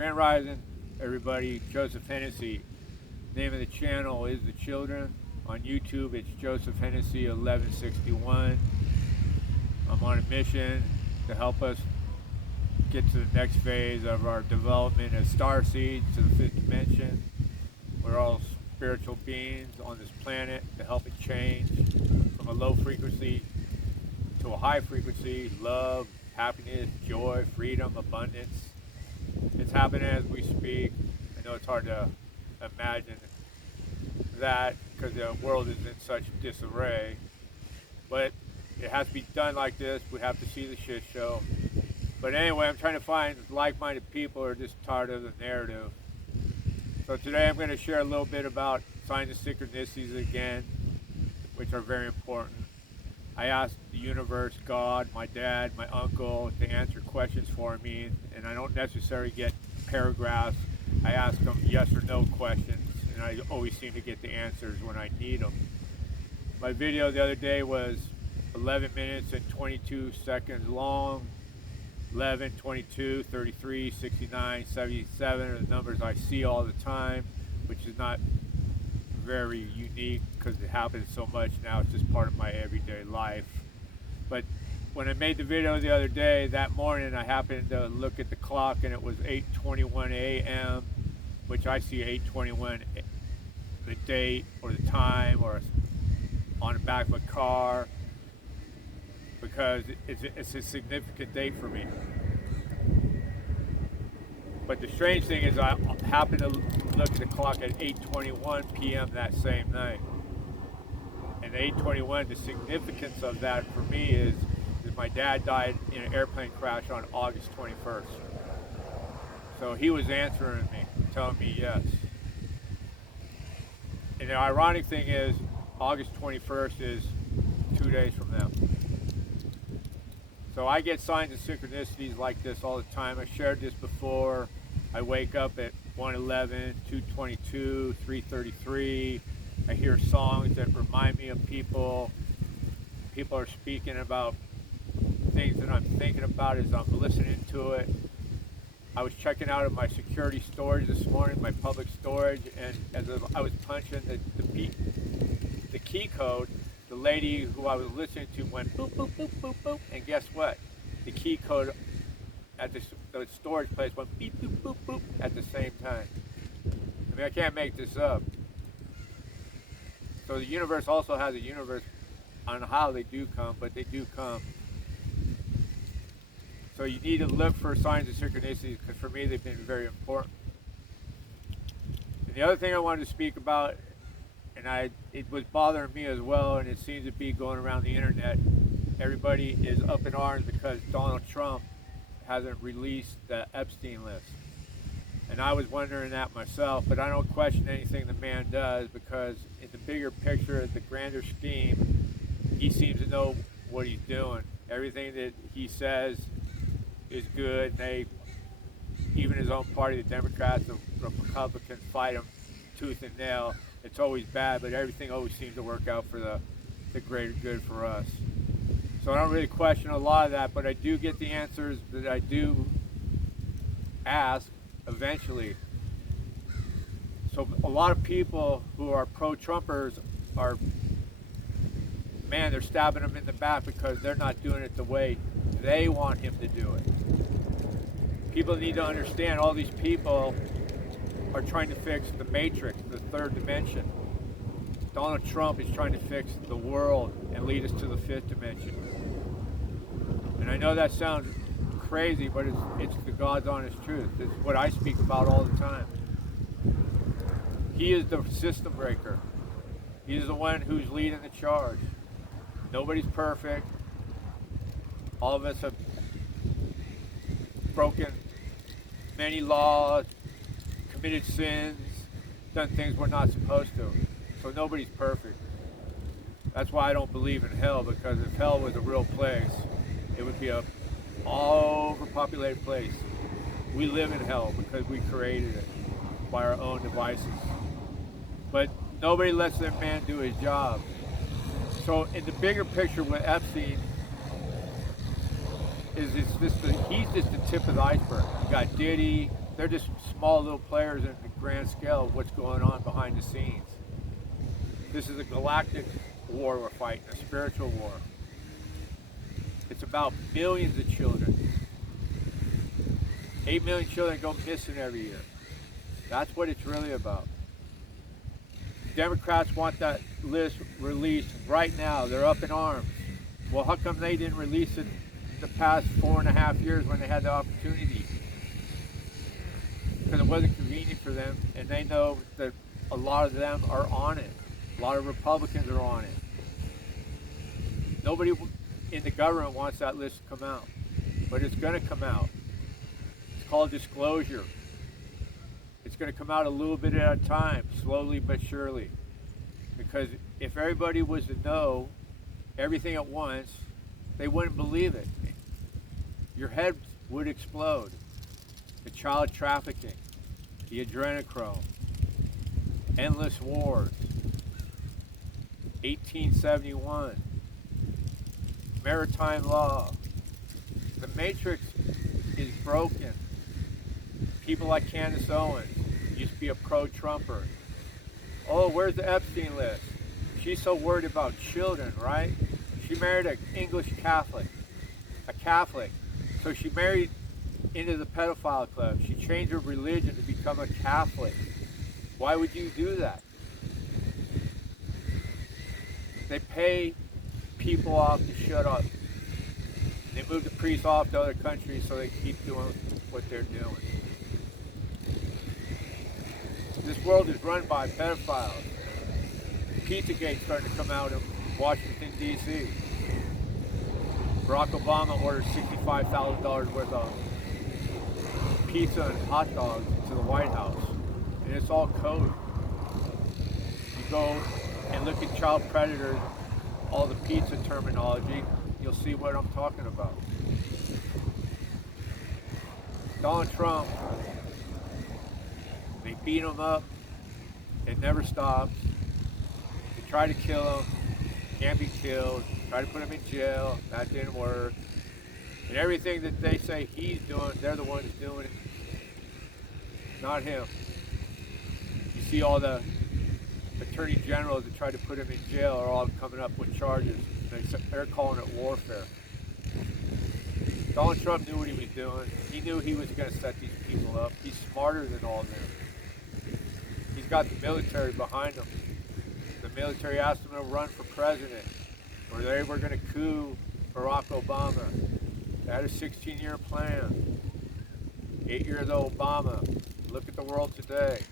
Grand Rising, everybody. Joseph Hennessy. Name of the channel is The Children. On YouTube, it's Joseph Hennessy 1161. I'm on a mission to help us get to the next phase of our development as star seeds to the fifth dimension. We're all spiritual beings on this planet to help it change from a low frequency to a high frequency. Love, happiness, joy, freedom, abundance. It's happening as we speak. I know it's hard to imagine that because the world is in such disarray, but it has to be done like this. We have to see the shit show. But anyway, I'm trying to find like-minded people who are just tired of the narrative. So today I'm going to share a little bit about signs and synchronicities again, which are very important. I asked the universe, God, my dad, my uncle to answer questions for me, and I don't necessarily get paragraphs. I ask them yes or no questions, and I always seem to get the answers when I need them. My video the other day was 11 minutes and 22 seconds long. 11, 22, 33, 69, 77 are the numbers I see all the time, which is not very unique because it happens so much now. It's just part of my everyday life. But when I made the video the other day, that morning I happened to look at the clock and it was 8:21 a.m., which I see 8:21 the date or the time or on the back of a car, because it's a significant date for me. But the strange thing is I happened to look at the clock at 8:21 p.m. that same night. And 8:21, the significance of that for me is my dad died in an airplane crash on August 21st. So he was answering me, telling me yes. And the ironic thing is August 21st is 2 days from now. So I get signs and synchronicities like this all the time. I shared this before. I wake up at 1:11, 2:22, 3:33. I hear songs that remind me of people. People are speaking about things that I'm thinking about as I'm listening to it. I was checking out of my security storage this morning, my public storage, and as I was punching the key code, the lady who I was listening to went boop, boop, boop, boop, boop, and guess what? The key code at the storage place went beep, boop, boop, boop at the same time. I mean, I can't make this up. So the universe also has a universe on how they do come, but they do come. So you need to look for signs and synchronicities, because for me they've been very important. And the other thing I wanted to speak about, and it was bothering me as well, and it seems to be going around the internet. Everybody is up in arms because Donald Trump hasn't released the Epstein list. And I was wondering that myself, but I don't question anything the man does, because in the bigger picture, the grander scheme, he seems to know what he's doing. Everything that he says is good. Even his own party, the Democrats, the Republicans, fight him tooth and nail. It's always bad, but everything always seems to work out for the greater good for us. So I don't really question a lot of that, but I do get the answers that I do ask eventually. So a lot of people who are pro-Trumpers are, man, they're stabbing him in the back because they're not doing it the way they want him to do it. People need to understand all these people are trying to fix the matrix, the third dimension. Donald Trump is trying to fix the world and lead us to the fifth dimension. And I know that sounds crazy, but it's the God's honest truth. It's what I speak about all the time. He is the system breaker. He's the one who's leading the charge. Nobody's perfect. All of us have broken many laws, committed sins, done things we're not supposed to. So nobody's perfect. That's why I don't believe in hell, because if hell was a real place, it would be a overpopulated place. We live in hell because we created it by our own devices. But nobody lets that man do his job. So in the bigger picture with Epstein, he's just the tip of the iceberg. You got Diddy, They're just small little players in the grand scale of what's going on behind the scenes. This is a galactic war we're fighting, a spiritual war. It's about millions of children. 8 million children go missing every year. That's what it's really about. Democrats want that list released right now. They're up in arms. Well, how come they didn't release it the past 4.5 years when they had the opportunity? Because it wasn't convenient for them, and they know that a lot of them are on it. A lot of Republicans are on it. Nobody in the government wants that list to come out, but it's going to come out. It's called disclosure. It's going to come out a little bit at a time, slowly but surely. Because if everybody was to know everything at once, they wouldn't believe it. Your head would explode. The child trafficking, the adrenochrome, endless wars, 1871, maritime law. The matrix is broken. People like Candace Owens used to be a pro-Trumper. Oh, where's the Epstein list? She's so worried about children, right? She married an English Catholic, a Catholic. So she married into the pedophile club. She changed her religion to become a Catholic. Why would you do that? They pay people off to shut up. They move the priests off to other countries so they keep doing what they're doing. This world is run by pedophiles. Pizzagate's starting to come out in Washington, D.C. Barack Obama ordered $65,000 worth of pizza and hot dogs to the White House. And it's all code. You go and look at child predators, all the pizza terminology, you'll see what I'm talking about. Donald Trump, they beat him up. It never stops. They try to kill him. Can't be killed. Try to put him in jail. That didn't work. And everything that they say he's doing, they're the ones doing it. Not him. You see all the attorney generals that tried to put him in jail are all coming up with charges. They're calling it warfare. Donald Trump knew what he was doing. He knew he was going to set these people up. He's smarter than all of them. He's got the military behind him. The military asked him to run for president, or they were going to coup Barack Obama. They had a 16-year plan. 8 years of Obama. Look at the world today.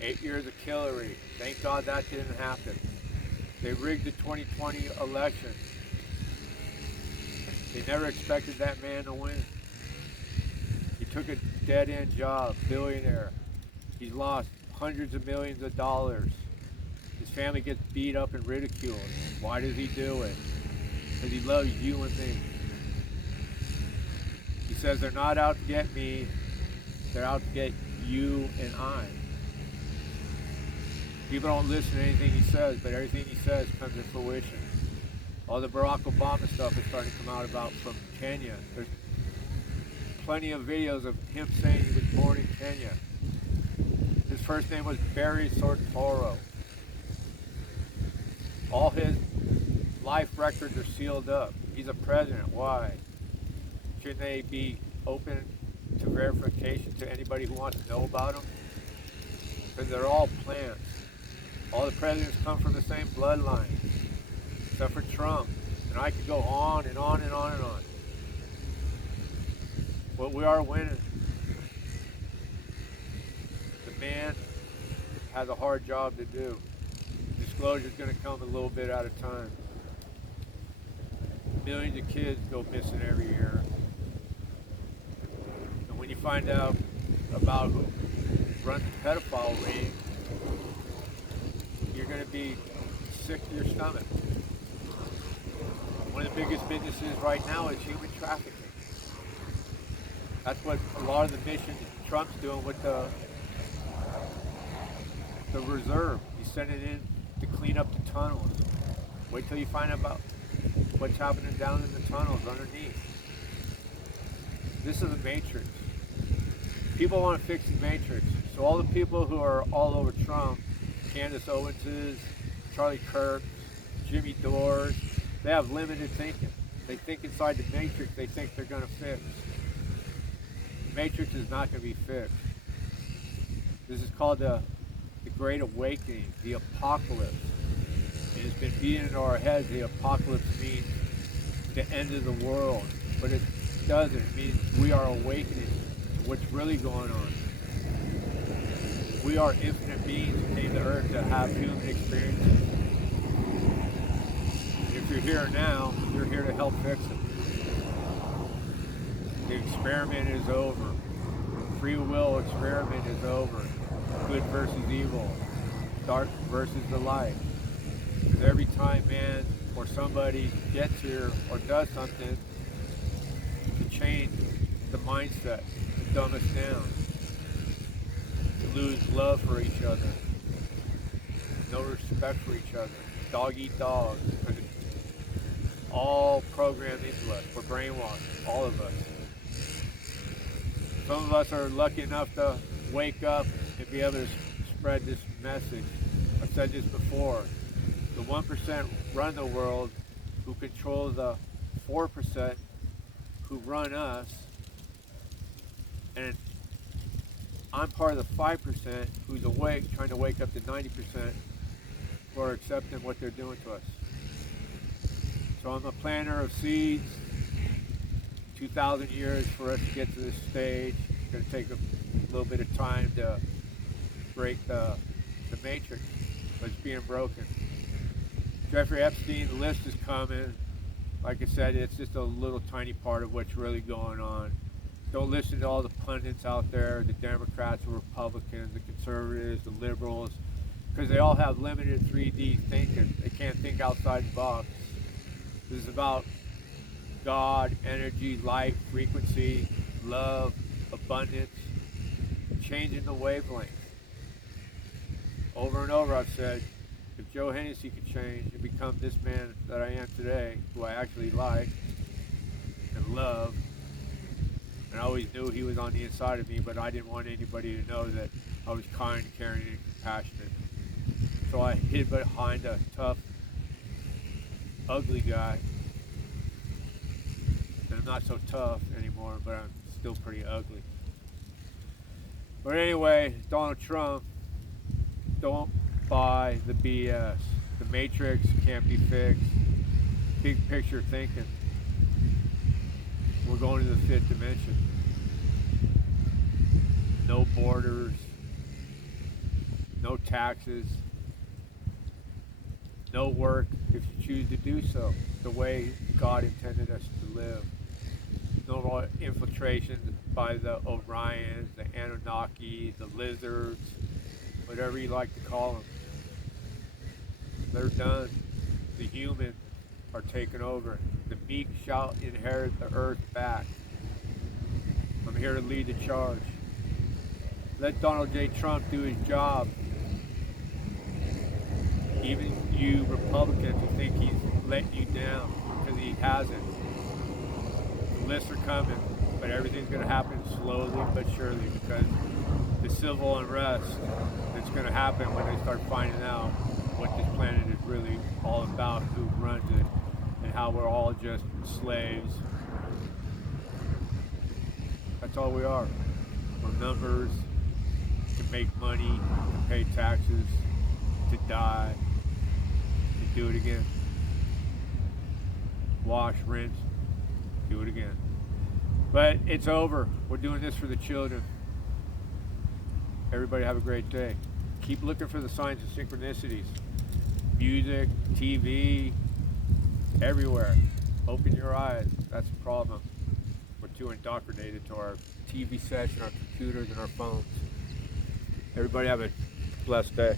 8 years of Hillary. Thank God that didn't happen. They rigged the 2020 election. They never expected that man to win. He took a dead-end job, billionaire. He's lost hundreds of millions of dollars. His family gets beat up and ridiculed. Why does he do it? Because he loves you and me. He says they're not out to get me, they're out to get you and I. People don't listen to anything he says, but everything he says comes to fruition. All the Barack Obama stuff is starting to come out about from Kenya. There's plenty of videos of him saying he was born in Kenya. His first name was Barry Sortoro. All his life records are sealed up. He's a president. Why? Shouldn't they be open to verification to anybody who wants to know about him? Because they're all plants. All the presidents come from the same bloodline, except for Trump. And I could go on and on and on and on. But we are winning. The man has a hard job to do. Disclosure is going to come a little bit at a time. Millions of kids go missing every year. And when you find out about who runs the pedophile ring, you're going to be sick to your stomach. One of the biggest businesses right now is human trafficking. That's what a lot of the missions Trump's doing with the reserve. He's sending in to clean up the tunnels. Wait till you find out about what's happening down in the tunnels underneath. This is the matrix. People want to fix the matrix. So all the people who are all over Trump, Candace Owenses, Charlie Kirk, Jimmy Dores, they have limited thinking. They think inside the matrix, they think they're going to fix. The matrix is not going to be fixed. This is called the Great Awakening, the apocalypse. It has been beaten into our heads. The apocalypse means the end of the world, but it doesn't. It means we are awakening to what's really going on. We are infinite beings who came to Earth to have human experiences. If you're here now, you're here to help fix it. The experiment is over. The free will experiment is over. Good versus evil. Dark versus the light. Because every time man or somebody gets here or does something to change the mindset, to dumb us down, to lose love for each other, no respect for each other, dog eat dog, because it's all programmed into us. We're brainwashed, all of us. Some of us are lucky enough to wake up and be able to spread this message. I've said this before. The 1% run the world, who control the 4% who run us, and I'm part of the 5% who's awake, trying to wake up the 90% who are accepting what they're doing to us. So I'm a planter of seeds. 2,000 years for us to get to this stage. It's going to take a little bit of time to break the matrix, but it's being broken. Jeffrey Epstein, the list is coming. Like I said, it's just a little tiny part of what's really going on. Don't listen to all the pundits out there, the Democrats, the Republicans, the conservatives, the liberals, because they all have limited 3D thinking. They can't think outside the box. This is about God, energy, light, frequency, love, abundance, changing the wavelength. Over and over I've said, if Joe Hennessy could change and become this man that I am today, who I actually like and love, and I always knew he was on the inside of me, but I didn't want anybody to know that I was kind, caring, and compassionate. So I hid behind a tough, ugly guy. And I'm not so tough anymore, but I'm still pretty ugly. But anyway, Donald Trump, don't buy the BS. The matrix can't be fixed. Big picture thinking. We're going to the fifth dimension. No borders, no taxes, no work if you choose to do so, the way God intended us to live. No infiltration by the Orions, the Anunnaki, the lizards, whatever you like to call them. They're done. The humans are taken over. The meek shall inherit the earth back. I'm here to lead the charge. Let Donald J. Trump do his job. Even you Republicans who think he's letting you down, because he hasn't. The lists are coming, but everything's going to happen slowly but surely, because the civil unrest that's going to happen when they start finding out what this planet is really all about, who runs it, and how we're all just slaves. That's all we are. We're numbers to make money, to pay taxes, to die, to do it again. Wash, rinse, do it again. But it's over. We're doing this for the children. Everybody have a great day. Keep looking for the signs of synchronicities. Music, TV, everywhere. Open your eyes. That's the problem. We're too indoctrinated to our TV sets and our computers and our phones. Everybody have a blessed day.